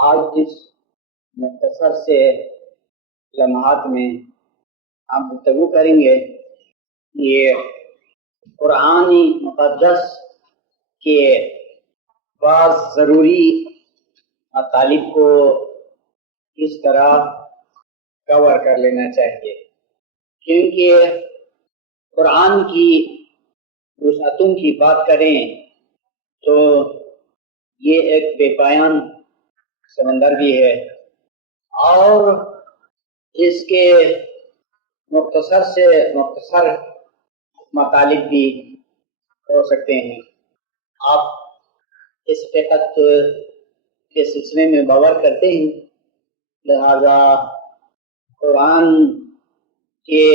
آج جس مختصر سے لمحات میں ہم گفتگو کریں گے یہ قرآن مقدس کے بعض ضروری مطالب کو اس طرح کور کر لینا چاہیے، کیونکہ قرآن کی وسعتوں کی بات کریں تو یہ ایک بے پایان سمندر بھی ہے اور اس کے مختصر سے مختصر مطالب بھی ہو سکتے ہیں۔ آپ اس حقیقت کے سلسلے میں باور کرتے ہیں، لہذا قرآن کے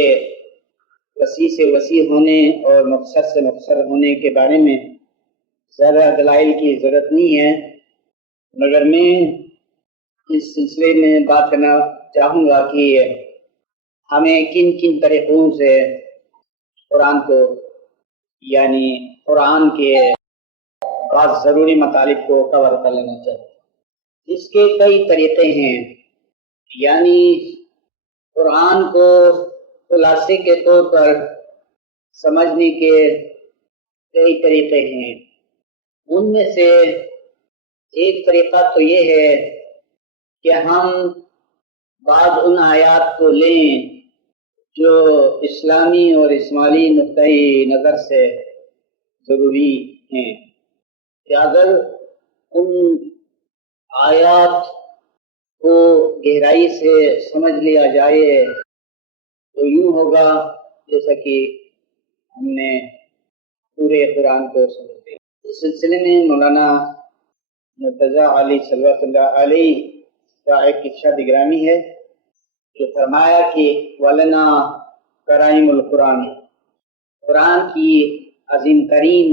وسیع سے وسیع ہونے اور مختصر سے مختصر ہونے کے بارے میں زیادہ دلائل کی ضرورت نہیں ہے، مگر میں اس سلسلے میں بات کرنا چاہوں گا کہ ہمیں کن کن طریقوں سے قرآن کو یعنی قرآن کے بعض ضروری مطالب کو کور کر لینا چاہیے۔ اس کے کئی طریقے ہیں، یعنی قرآن کو خلاصے کے طور پر سمجھنے کے کئی طریقے ہیں۔ ان میں سے ایک طریقہ تو یہ ہے کہ ہم بعض ان آیات کو لیں جو اسلامی اور اسماعیلی نقطۂ نظر سے ضروری ہیں، کہ اگر ان آیات کو گہرائی سے سمجھ لیا جائے تو یوں ہوگا جیسا کہ ہم نے پورے قرآن کو سمجھ لیا۔ اس سلسلے میں مولانا مرتضیٰ علی صلوات اللہ علیہ کا ایک ارشاد گرامی ہے کہ فرمایا کہ وَلَنَا کَرَائِمُ القرآن، قرآن کی عظیم ترین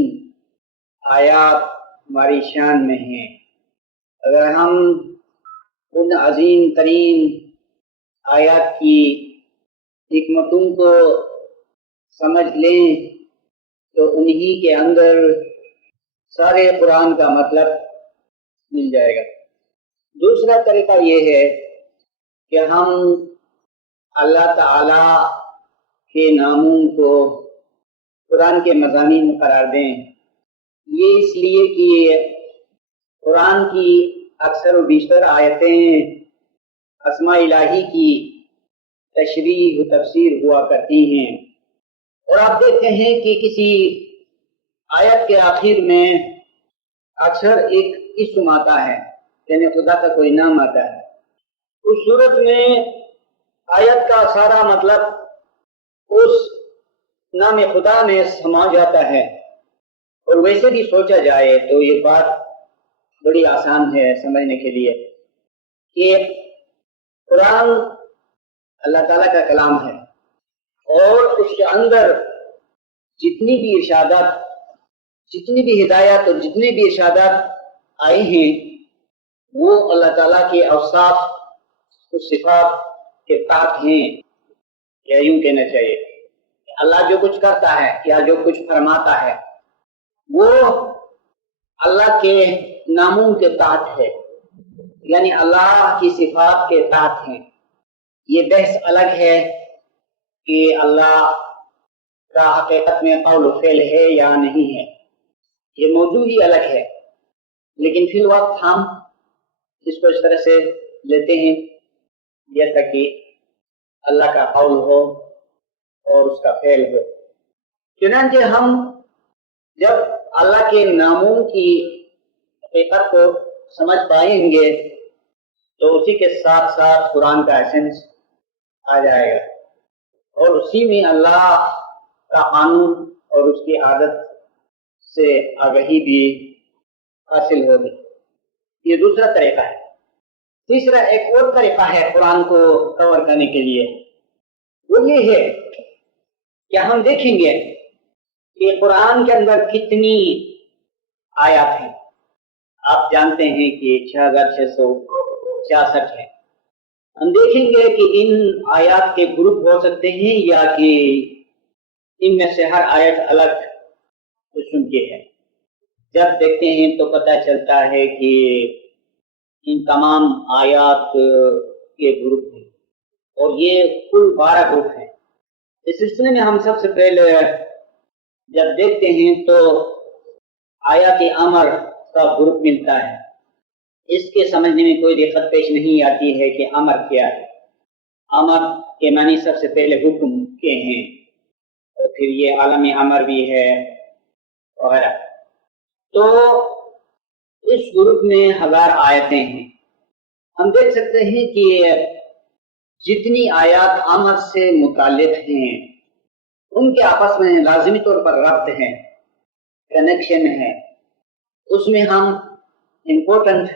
آیات ہماری شان میں ہیں۔ اگر ہم ان عظیم ترین آیات کی حکمتوں کو سمجھ لیں تو انہی کے اندر سارے قرآن کا مطلب مل جائے گا۔ دوسرا طریقہ یہ ہے کہ ہم اللہ تعالی کے ناموں کو قرآن کے مضامین قرار دیں۔ یہ اس لیے کہ قرآن کی اکثر و بیشتر آیتیں اسماء الہی کی تشریح و تفسیر ہوا کرتی ہیں، اور آپ دیکھتے ہیں کہ کسی آیت کے آخر میں اکثر ایک اسم آتا ہے، یعنی خدا کا کوئی نام آتا ہے۔ اس صورت میں آیت کا سارا مطلب اس نام خدا میں سما جاتا ہے، اور ویسے بھی سوچا جائے تو یہ بات بڑی آسان ہے سمجھنے کے لیے کہ قرآن اللہ تعالیٰ کا کلام ہے، اور اس کے اندر جتنی بھی ارشادات، جتنی بھی ہدایات اور جتنے بھی ارشادات آئے ہیں وہ اللہ تعالیٰ کے اوصاف و صفات کے تحت ہیں، یا یوں کہنا چاہیے کہ اللہ جو کچھ کرتا ہے یا جو کچھ فرماتا ہے وہ اللہ کے ناموں کے تحت ہے، یعنی اللہ کی صفات کے تحت ہیں۔ یہ بحث الگ ہے کہ اللہ کا حقیقت میں قول و فعل ہے یا نہیں ہے، یہ موضوع ہی الگ ہے، لیکن فی الوقت ہم اس کو اس طرح سے لیتے ہیں جیسا کہ اللہ کا قول ہو اور اس کا فعل ہو۔ چنانچہ ہم جب اللہ کے ناموں کی حقیقت کو سمجھ پائیں گے تو اسی کے ساتھ ساتھ قرآن کا ایسنس آ جائے گا، اور اسی میں اللہ کا قانون اور اس کی عادت سے آگہی بھی حاصل ہوگی۔ یہ دوسرا طریقہ ہے۔ تیسرا ایک اور طریقہ ہے قرآن کو کور کرنے کے لیے، وہ یہ ہے کہ ہم دیکھیں گے کہ قرآن کے اندر کتنی آیات ہیں۔ آپ جانتے ہیں کہ 6666 ہے۔ ہم دیکھیں گے کہ ان آیات کے گروپ ہو سکتے ہیں یا کہ ان میں سے ہر آیت الگ قسم کی ہے۔ جب دیکھتے ہیں تو پتہ چلتا ہے کہ ان تمام آیات کے گروپ ہیں، اور یہ کل 12 گروپ ہیں۔ اس سلسلے میں ہم سب سے پہلے جب دیکھتے ہیں تو آیات امر کا گروپ ملتا ہے۔ اس کے سمجھنے میں کوئی دقت پیش نہیں آتی ہے کہ امر کیا ہے۔ امر کے معنی سب سے پہلے حکم کے ہیں، اور پھر یہ عالم امر بھی ہے وغیرہ۔ تو اس گروپ میں 1000 آیتیں ہیں۔ ہم دیکھ سکتے ہیں کہ جتنی آیات امر سے متعلق ہیں ان کے آپس میں لازمی طور پر ربط ہے، کنیکشن ہے۔ اس میں ہم امپورٹنٹ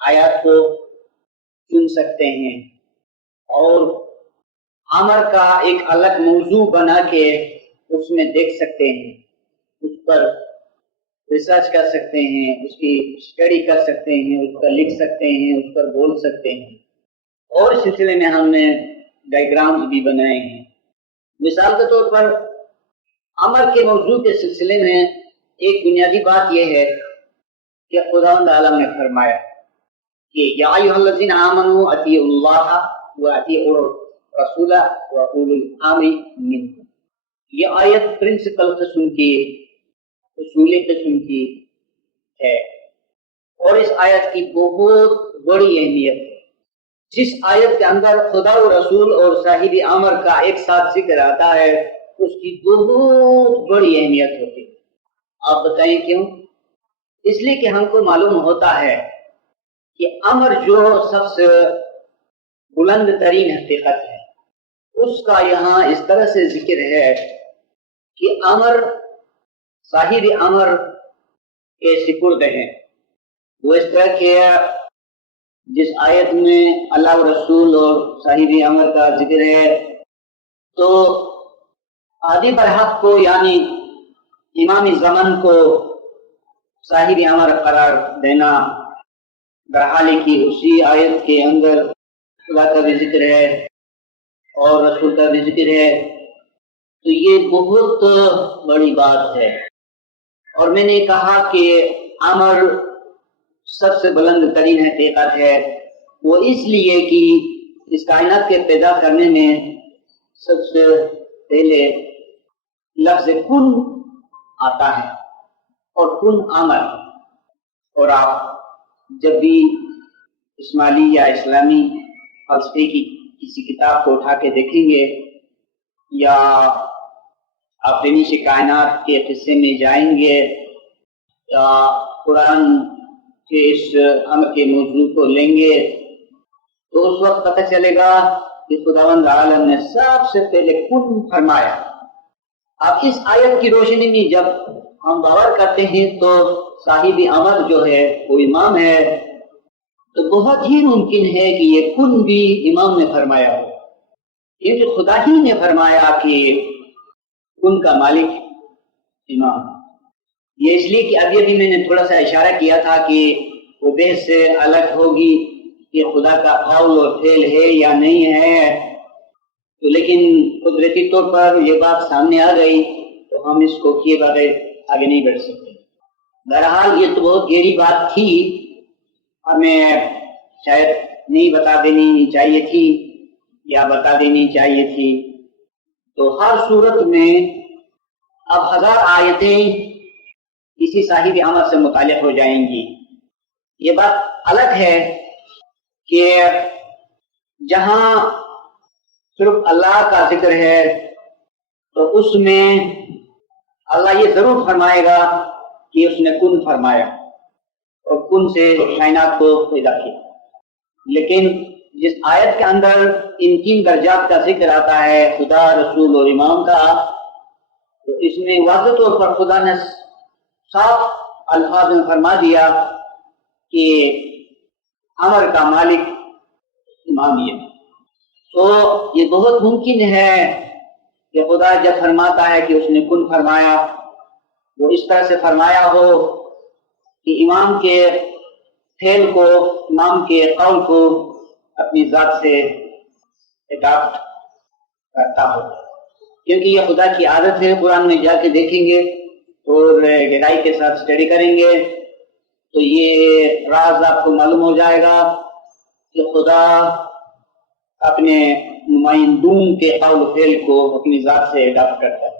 آیات کو چن سکتے ہیں اور امر کا ایک الگ موضوع بنا کے اس میں دیکھ سکتے ہیں، اس پر ریسرچ کر سکتے ہیں، اس کی اسٹڈی کر سکتے ہیں، اس پر لکھ سکتے ہیں، اس پر بول سکتے ہیں۔ اور اس سلسلے میں ہم نے ڈائیگرامز بھی بنائے ہیں۔ مثال کے طور پر امر کے موضوع کے سلسلے میں ایک بنیادی بات یہ ہے کہ خداوند عالم نے فرمایا کہ یا ایھا الذین آمنوا اطیعوا اللہ واطیعوا الرسول واولی الامر منکم۔ یہ آیت پرنسپل قسم کی، اصولی قسم کی ہے، اور اس آیت کی بہت بڑی اہمیت ہے۔ جس آیت کے اندر خدا و رسول اور صاحب امر کا ایک ساتھ ذکر آتا ہے اس کی بہت بڑی اہمیت ہوتی ہے۔ آپ بتائیں کیوں؟ اس لیے کہ ہم کو معلوم ہوتا ہے کہ امر جو سب سے بلند ترین حقیقت ہے اس کا یہاں اس طرح سے ذکر ہے کہ امر صاحب امر کے سپرد ہیں۔ وہ اس طرح کہ جس آیت میں اللہ و رسول اور صاحب امر کا ذکر ہے تو عادی برحق کو یعنی امام زمن کو صاحب امر قرار دینا، برحالی کی اسی آیت کے اندر خدا کا بھی ذکر ہے اور رسول کا بھی ذکر ہے، تو یہ بہت بڑی بات ہے۔ اور میں نے کہا کہ امر سب سے بلند ترین حقیقت ہے، وہ اس لیے کہ اس کائنات کے پیدا کرنے میں سب سے پہلے لفظ کن آتا ہے، اور کن امر۔ اور آپ جب بھی اسماعیلی یا اسلامی فلسفے کی کسی کتاب کو اٹھا کے دیکھیں گے یا آفرینش کائنات کے قصے میں جائیں گے یا قرآن کے اس امر کے موضوع کو لیں گے تو اس وقت پتہ چلے گا کہ خداوند عالم نے سب سے پہلے کن فرمایا۔ اب اس آیت کی روشنی میں جب ہم غور کرتے ہیں تو صاحب امر جو ہے وہ امام ہے، تو بہت ہی ممکن ہے کہ یہ کن بھی امام نے فرمایا ہو، کیونکہ خدا ہی نے فرمایا کہ کن کا مالک امام۔ یہ اس لیے کہ ابھی میں نے تھوڑا سا اشارہ کیا تھا کہ وہ بحث سے الگ ہوگی کہ خدا کا قول اور فعل ہے یا نہیں ہے، تو لیکن قدرتی طور پر یہ بات سامنے آ گئی تو ہم اس کو کیے بغیر آگے نہیں بڑھ سکتے۔ بہرحال یہ تو بہت گہری بات تھی، ہمیں شاید نہیں بتا دینی چاہیے تھی یا بتا دینی چاہیے تھی۔ تو ہر صورت میں اب 1000 آیتیں کسی صاحب امر سے متعلق ہو جائیں گی۔ یہ بات الگ ہے کہ جہاں صرف اللہ کا ذکر ہے تو اس میں اللہ یہ ضرور فرمائے گا کہ اس نے کن فرمایا اور کن سے کائنات کو پیدا کیا۔ لیکن جس آیت کے اندر ان 3 درجات کا ذکر آتا ہے، خدا، رسول اور امام کا، تو اس میں واضح طور پر خدا نے صاف الفاظ میں فرما دیا کہ امر کا مالک امام یہ ہے۔ تو یہ بہت ممکن ہے کہ خدا جب فرماتا ہے کہ اس نے کن فرمایا، وہ اس طرح سے فرمایا ہو کہ امام کے فعل کو، امام کے قول کو اپنی ذات سے اڈاپٹ کرتا ہو، کیونکہ یہ خدا کی عادت ہے۔ قرآن میں جا کے دیکھیں گے اور گہرائی کے ساتھ اسٹڈی کریں گے تو یہ راز آپ کو معلوم ہو جائے گا کہ خدا اپنے نمائندوں کے قول و فعل کو اپنی ذات سے اضافہ کرتا ہے.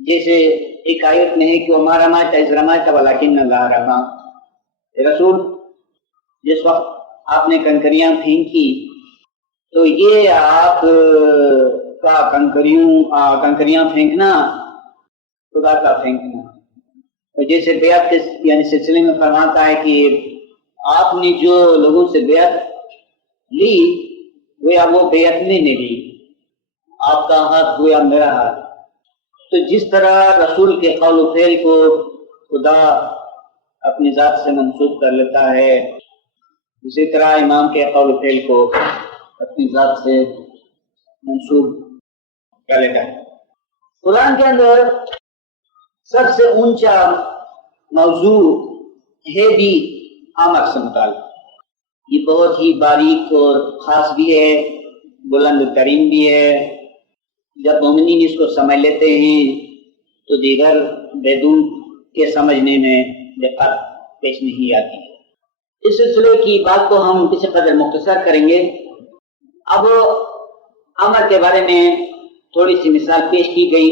جیسے ایک آیت میں ہے کہ وما رمایت اذ رمایت ولکن اللہ رمی. رسول جس وقت آپ نے کنکریاں پھینکی تو یہ آپ کا کنکریاں پھینکنا خدا کا پھینکنا. جیسے بیعت کے یعنی سلسلے میں فرماتا ہے کہ آپ نے جو لوگوں سے بیعت لی وہ بیعت نہیں لی، آپ کا ہاتھ گویا میرا ہاتھ. تو جس طرح رسول کے قول و فعل کو خدا اپنی ذات سے منسوب کر لیتا ہے، اسی طرح امام کے قول و فعل کو اپنی ذات سے منسوب کر لیتا ہے. قرآن کے اندر سب سے اونچا موضوع ہے بھی آمد سے متعلق. یہ بہت ہی باریک اور خاص بھی ہے، بلند ترین بھی ہے. جب مومنین اس کو سمجھ لیتے ہیں تو دیگر بیدون کے سمجھنے میں دقت پیش نہیں آتی. اس سلسلے کی بات کو ہم کسی قدر مختصر کریں گے. اب امر کے بارے میں تھوڑی سی مثال پیش کی گئی،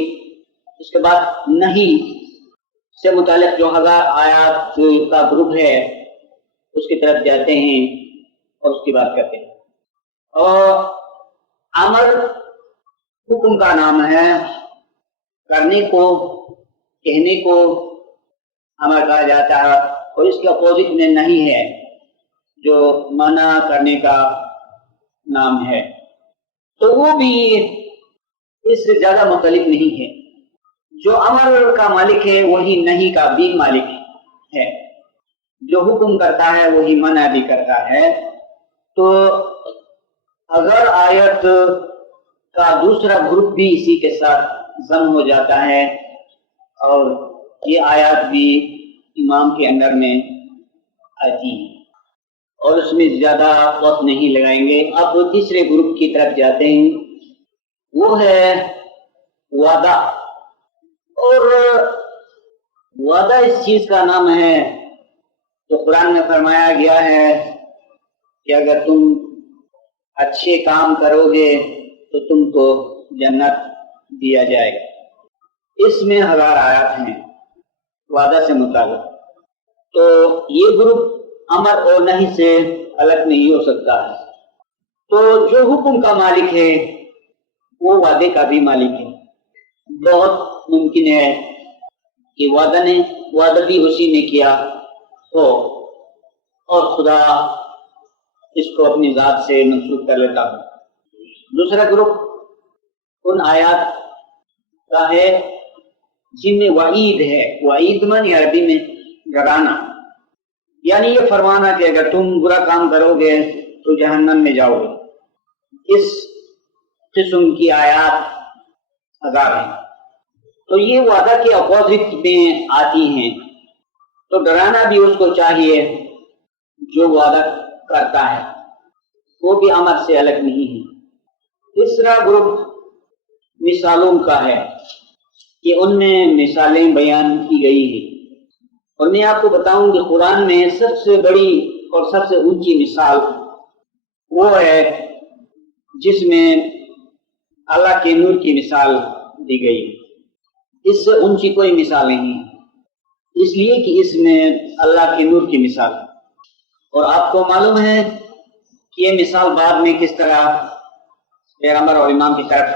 اس کے بعد نہیں سے متعلق جو 1000 آیات کا گروپ ہے اس کی طرف جاتے ہیں اور اس کی بات کرتے ہیں. اور امر حکم کا نام ہے، کرنے کو کہنے کو امر کہا جاتا ہے، اور اس کے اپوزٹ میں نہیں ہے جو منع کرنے کا نام ہے. تو وہ بھی اس سے زیادہ مختلف نہیں ہے. جو امر کا مالک ہے وہی نہیں کا بھی مالک ہے، جو حکم کرتا ہے وہی منع بھی کرتا ہے. تو اگر آیت کا دوسرا گروپ بھی اسی کے ساتھ ضم ہو جاتا ہے، اور یہ آیات بھی امام کے اندر میں آتی ہیں، اور اس میں زیادہ وقت نہیں لگائیں گے. اب تیسرے گروپ کی طرف جاتے ہیں، وہ ہے وعدہ. اور وعدہ اس چیز کا نام ہے تو قرآن میں فرمایا گیا ہے کہ اگر تم اچھے کام کرو گے تو تم کو جنت دیا جائے گا. اس میں 1000 آیات ہیں وعدہ سے متعلق. تو یہ گروپ امر اور نہیں سے الگ نہیں ہو سکتا ہے. تو جو حکم کا مالک ہے وہ وعدے کا بھی مالک ہے. بہت ممکن ہے کہ وعدہ بھی اسی نے کیا ہو اور خدا اس کو اپنی ذات سے منسوب کر لیتا ہو. دوسرا گروپ ان آیات کا ہے جن میں وعید ہے. وعید معنی عربی میں ڈرانا، یعنی یہ فرمانا کہ اگر تم برا کام کرو گے تو جہنم میں جاؤ گے. اس قسم کی آیات 1000 ہیں. تو یہ وعدہ کے اپوزٹ میں آتی ہیں. تو ڈرانا بھی اس کو چاہیے جو وعدہ کرتا ہے، وہ بھی امر سے الگ نہیں ہے. تیسرا گروپ مثالوں کا ہے کہ ان میں مثالیں بیان کی گئی ہیں. اور میں آپ کو بتاؤں کہ قرآن میں سب سے بڑی اور سب سے اونچی مثال وہ ہے جس میں اللہ کے نور کی مثال دی گئی. اس سے اونچی کوئی مثال نہیں، اس لیے کہ اس میں اللہ کے نور کی مثال. اور آپ کو معلوم ہے کہ یہ مثال بعد میں کس طرح پیغمبر اور امام کی طرف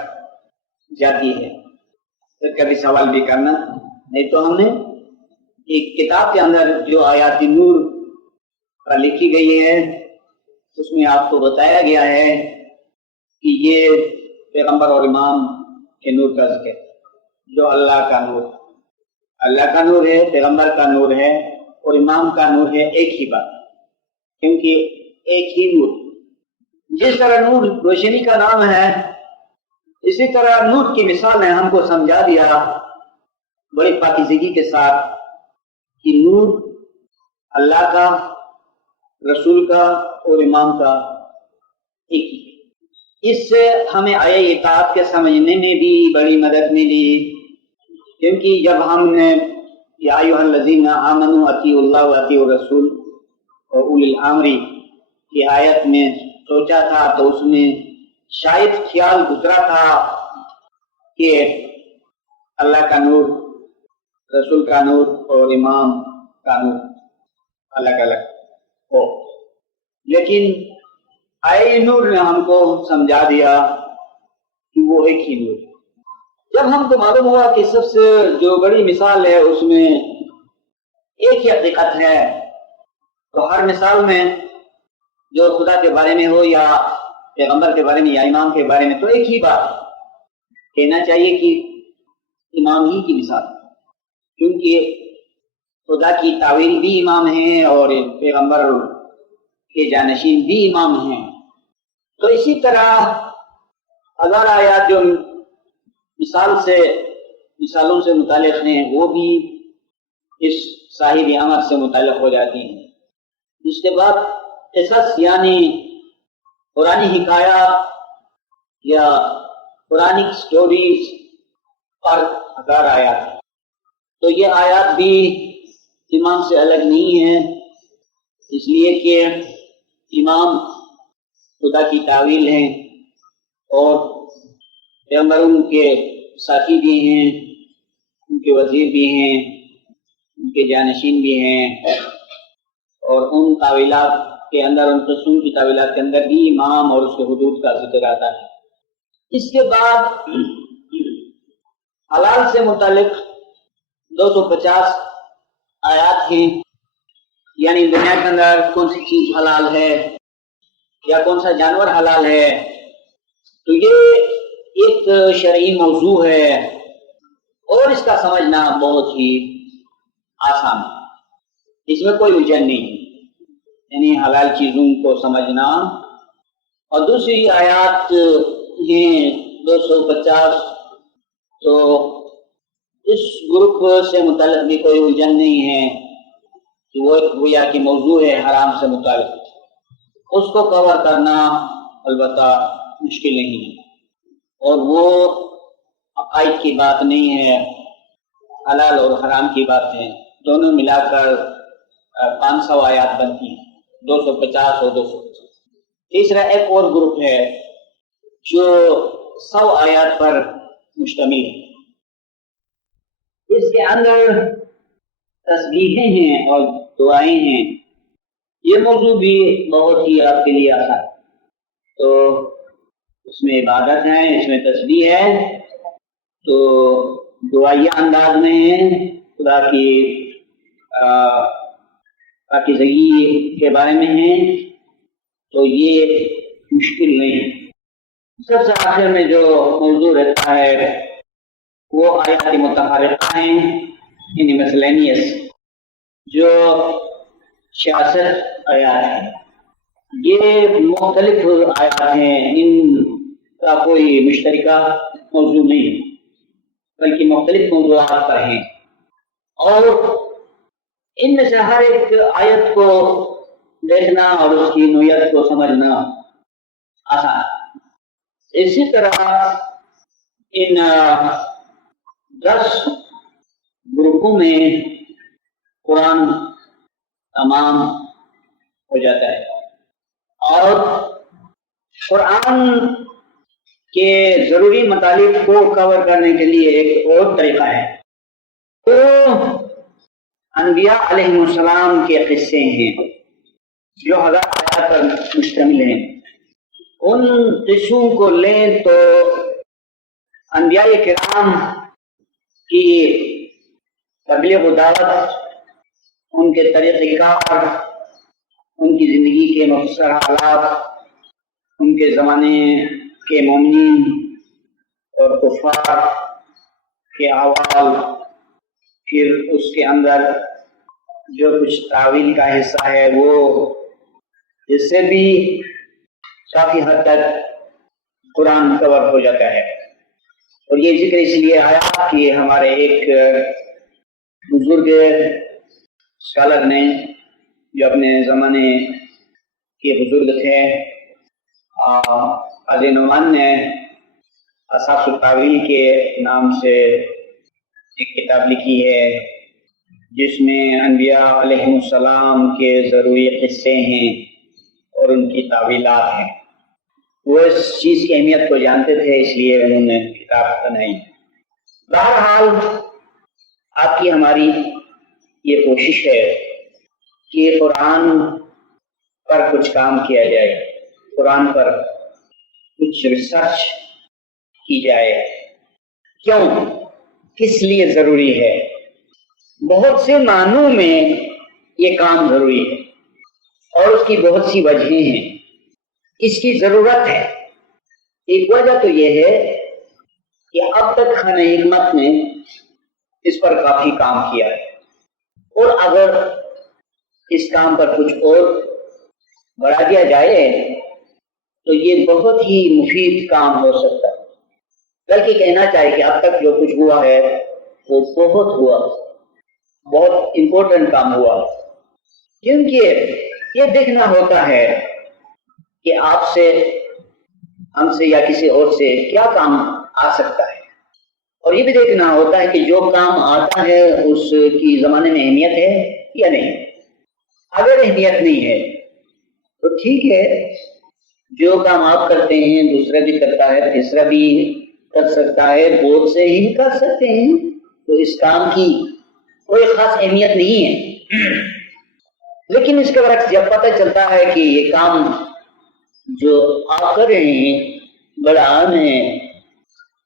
جاتی ہے. پھر کبھی سوال بھی کرنا، نہیں تو ہم نے ایک کتاب کے اندر جو آیات نور پر لکھی گئی ہے اس میں آپ کو بتایا گیا ہے کہ یہ پیغمبر اور امام کے نور کا ذکر ہے. جو اللہ کا نور ہے، پیغمبر کا نور ہے اور امام کا نور ہے. ایک ہی بات، کیونکہ ایک ہی نور. جس طرح نور روشنی کا نام ہے، اسی طرح نور کی مثال نے ہم کو سمجھا دیا بڑی پاکیزگی کے ساتھ کہ نور اللہ کا، رسول کا اور امام کا ایک ہی. اس سے ہمیں آیہ اطاعت کے سمجھنے میں بھی بڑی مدد ملی، کیونکہ جب ہم نے یا ایھا الذین آمنوا اطیعوا اللہ واطیعوا الرسول اور اولی الامر کی آیت میں سوچا تھا تو اس میں شاید خیال گزرا تھا کہ اللہ کا نور، رسول کا نور اور امام کا نور الگ الگ ہو، لیکن آئے نور نے ہم کو سمجھا دیا کہ وہ ایک ہی نور ہے۔ جب ہم کو معلوم ہوا کہ سب سے جو بڑی مثال ہے اس میں ایک ہی حقیقت ہے، تو ہر مثال میں جو خدا کے بارے میں ہو یا پیغمبر کے بارے میں یا امام کے بارے میں، تو ایک ہی بات کہنا چاہیے کہ امام ہی کی مثال، کیونکہ خدا کی تعویل بھی امام ہیں اور پیغمبر کے جانشین بھی امام ہیں۔ تو اسی طرح ہزار آیات جو مثالوں سے متعلق ہیں وہ بھی اس صاحب امر سے متعلق ہو جاتی ہیں۔ اس کے بعد قصص یعنی قرآنی حکایات یا قرآنی سٹوریز پر ہزار آیات، تو یہ آیات بھی امام سے الگ نہیں ہیں، اس لیے کہ امام خدا کی تعویل ہیں اور پیغمبر ان کے ساتھی بھی ہیں، ان کے وزیر بھی ہیں، ان کے جانشین بھی ہیں، اور ان تعویلات کے اندر، ان قسم کی تعویلات کے اندر بھی امام اور اس کے حدود کا ذکر آتا ہے۔ اس کے بعد حلال سے متعلق 250 آیات ہیں، یعنی دنیا کے اندر کون سی چیز حلال ہے یا کون سا جانور حلال ہے، تو یہ ایک شرعی موضوع ہے اور اس کا سمجھنا بہت ہی آسان ہے، اس میں کوئی الجھن نہیں ہے، یعنی حلال چیزوں کو سمجھنا۔ اور دوسری آیات ہیں 250، تو اس گروپ سے متعلق بھی کوئی الجھن نہیں ہے کہ وہ ایک گویا کی موضوع ہے حرام سے متعلق، اس کو کور کرنا البتہ مشکل نہیں ہے، اور وہ عقائد کی بات نہیں ہے، حلال اور حرام کی بات ہے، دونوں ملا کر 500 آیات بنتی ہیں، 250 اور 250۔ تیسرا ایک اور گروپ ہے جو 100 آیات پر مشتمل ہے، اس کے اندر تسبیحیں ہیں اور دعائیں ہیں۔ یہ موضوع بھی بہت ہی آپ کے لیے آسان ہے، تو اس میں عبادت ہے، اس میں تسبیح ہے، تو دعائیہ انداز میں ہے، خدا کی پاکیزگی کے بارے میں ہے، تو یہ مشکل نہیں ہے۔ سب سے آخر میں جو موضوع رہتا ہے وہ آیات متحرکہ ہیں، یعنی مسلینیس، جو 66 آیات ہیں۔ یہ مختلف آیات ہیں، ان کا کوئی مشترکہ موضوع نہیں ہے، بلکہ مختلف موضوعات پر ہیں، اور ان میں سے ہر ایک آیت کو دیکھنا اور اس کی نوعیت کو سمجھنا آسان ہے۔ اسی طرح ان 10 گروپوں میں قرآن تمام ہو جاتا ہے، اور قرآن کے ضروری مطالب کو کور کرنے کے لیے ایک اور طریقہ ہے، وہ انبیاء علیہ السلام کے قصے ہیں جو 1000 آیات پر مشتمل ہیں۔ ان قصوں کو لیں تو انبیاء کرام کی تبلیغ و دعوت، ان کے طریقہ کار، ان کی زندگی کے مختصر حالات، ان کے زمانے کے مومنین اور کفار کے احوال، پھر اس کے اندر جو کچھ تعویل کا حصہ ہے وہ، اس سے بھی کافی حد تک قرآن کور ہو جاتا ہے۔ اور یہ ذکر اس لیے آیا کہ ہمارے ایک بزرگ اسکالر نے، جو اپنے زمانے کے بزرگ تھے، قاضی نعمان نے اساس التاویل کے نام سے ایک کتاب لکھی ہے، جس میں انبیاء علیہ السلام کے ضروری قصے ہیں اور ان کی تعویلات ہیں۔ وہ اس چیز کی اہمیت کو جانتے تھے، اس لیے انہوں نے کتاب بنائی۔ بہرحال آپ کی ہماری یہ کوشش ہے کہ قرآن پر کچھ کام کیا جائے، قرآن پر کچھ ریسرچ کی جائے۔ کیوں؟ کس لیے ضروری ہے؟ بہت سے معنوں میں یہ کام ضروری ہے اور اس کی بہت سی وجہیں ہیں۔ اس کی ضرورت ہے۔ ایک وجہ تو یہ ہے کہ اب تک خانہ حکمت نے اس پر کافی کام کیا ہے، اور اگر اس کام پر کچھ اور بڑھا دیا جائے تو یہ بہت ہی مفید کام ہو سکتا ہے۔ بلکہ کہنا چاہیے کہ اب تک جو کچھ ہوا ہے وہ بہت امپورٹنٹ کام ہوا، کیونکہ یہ دیکھنا ہوتا ہے کہ آپ سے، ہم سے یا کسی اور سے کیا کام آ سکتا ہے، اور یہ بھی دیکھنا ہوتا ہے کہ جو کام آتا ہے اس کی زمانے میں اہمیت ہے یا نہیں۔ اگر اہمیت نہیں ہے تو ٹھیک ہے، جو کام آپ کرتے ہیں دوسرا بھی کرتا ہے، تیسرا بھی کر سکتا ہے، بہت سے ہی کر سکتے ہیں، تو اس کام کی کوئی خاص اہمیت نہیں ہے۔ لیکن اس کے برعکس جب پتہ چلتا ہے کہ یہ کام جو آپ کر رہے ہیں بڑا عام ہے،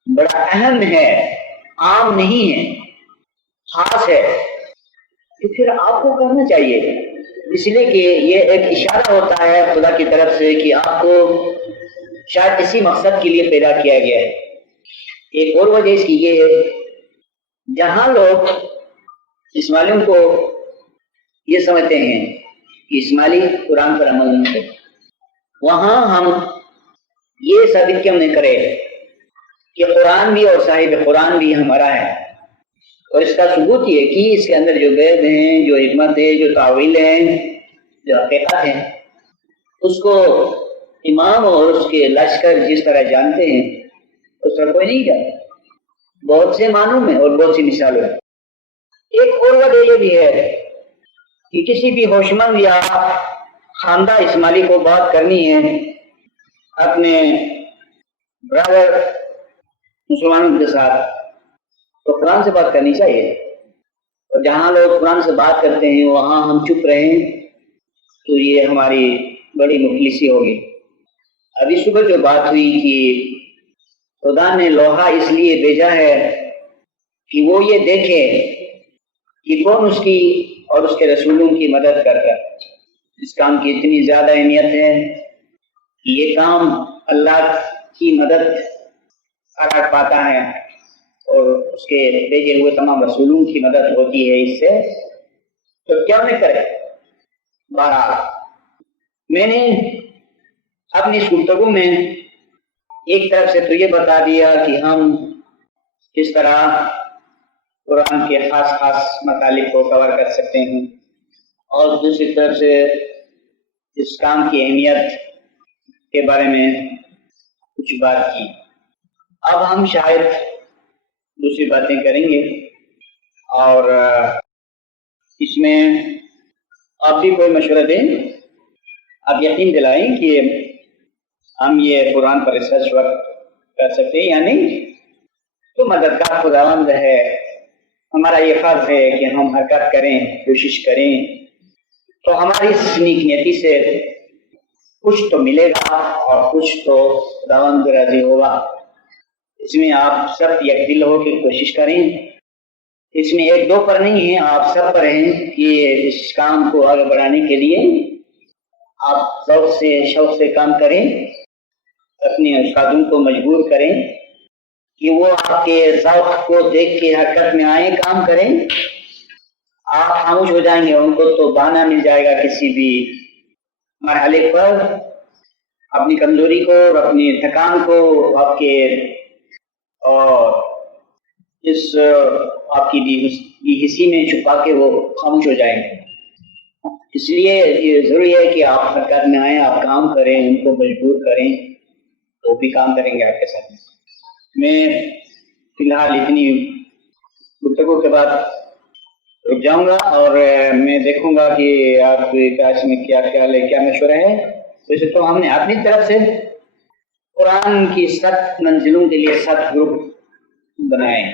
بڑا اہم ہے، عام نہیں ہے، خاص ہے، تو پھر آپ کو کرنا چاہیے، اس لیے کہ یہ ایک اشارہ ہوتا ہے خدا کی طرف سے کہ آپ کو شاید اسی مقصد کے لیے پیدا کیا گیا ہے۔ ایک اور وجہ اس کی یہ ہے، جہاں لوگ اسماعیلیوں کو یہ سمجھتے ہیں کہ اسماعیلی قرآن پر عمل نہیں کرتے، وہاں ہم یہ ثابت کیوں نہیں کرے کہ قرآن بھی اور صاحب قرآن بھی ہمارا ہے، اور اس کا ثبوت یہ کہ اس کے اندر جو غیب ہیں، جو حکمت ہے، جو تعویل ہیں، جو حقیقت ہیں، اس کو امام اور اس کے لشکر جس طرح جانتے ہیں اس طرح کوئی نہیں جانتا، بہت سے معنوں میں اور بہت سی مثالوں میں۔ ایک اور وجہ یہ بھی ہے کہ کسی بھی ہوشمند یا خواندہ اسماعیلی کو بات کرنی ہے اپنے برادر مسلمانوں کے ساتھ تو قرآن سے بات کرنی چاہیے، اور جہاں لوگ قرآن سے بات کرتے ہیں وہاں ہم چپ رہیں تو یہ ہماری بڑی مفلسی ہوگی۔ ابھی صبح جو بات ہوئی کہ خدا نے لوہا اس لیے بھیجا ہے کہ وہ یہ دیکھے کہ کون اس کی اور اس کے رسولوں کی مدد کرتا ہے۔ اس کام کی اتنی زیادہ اہمیت ہے کہ یہ کام اللہ کی مدد قرار پاتا ہے اور اس کے بھیجے ہوئے تمام رسولوں کی مدد ہوتی ہے اس سے، تو کیا میں کرے؟ بارہ میں نے اپنی اس گفتگو میں ایک طرف سے تو یہ بتا دیا کہ ہم کس طرح قرآن کے خاص مطالب کو کور کر سکتے ہیں، اور دوسری طرف سے اس کام کی اہمیت کے بارے میں کچھ بات کی۔ اب ہم شاید دوسری باتیں کریں گے، اور اس میں آپ بھی کوئی مشورہ دیں، آپ یقین دلائیں کہ ہم یہ قرآن پر ریسرچ وقت کر سکتے ہیں یا نہیں۔ تو مددگار خداوند ہے، ہمارا یہ فرض ہے کہ ہم حرکت کریں، کوشش کریں، تو ہماری اس نیک نیتی سے کچھ تو ملے گا اور کچھ تو خداوند راضی ہوگا۔ اس میں آپ سب یک دل ہو کے کوشش کریں، اس میں ایک دو پر نہیں ہے، آپ سب پر ہیں کہ اس کام کو آگے بڑھانے کے لیے آپ شوق سے کام کریں، اپنے استادوں کو مجبور کریں کہ وہ آپ کے ذوق کو دیکھ کے حرکت میں آئیں، کام کریں۔ آپ خاموش ہو جائیں گے، ان کو تو بہانہ مل جائے گا کسی بھی مرحلے پر اپنی کمزوری کو اور اپنی تھکان کو، آپ کے اور اس آپ کی بے حسی میں چھپا کے وہ خاموش ہو جائیں گے۔ اس لیے یہ ضروری ہے کہ آپ حرکت میں آئیں، آپ کام کریں، ان کو مجبور کریں، تو بھی کام کریں گے آپ کے ساتھ۔ میں فی الحال اتنی گفتگو کے بعد رک جاؤں گا اور میں دیکھوں گا کہ آپ کا اس میں کیا مشورہ ہے. ویسے تو ہم نے اپنی طرف سے قرآن کی 7 منزلوں کے لیے 7 گروپ بنائے ہیں.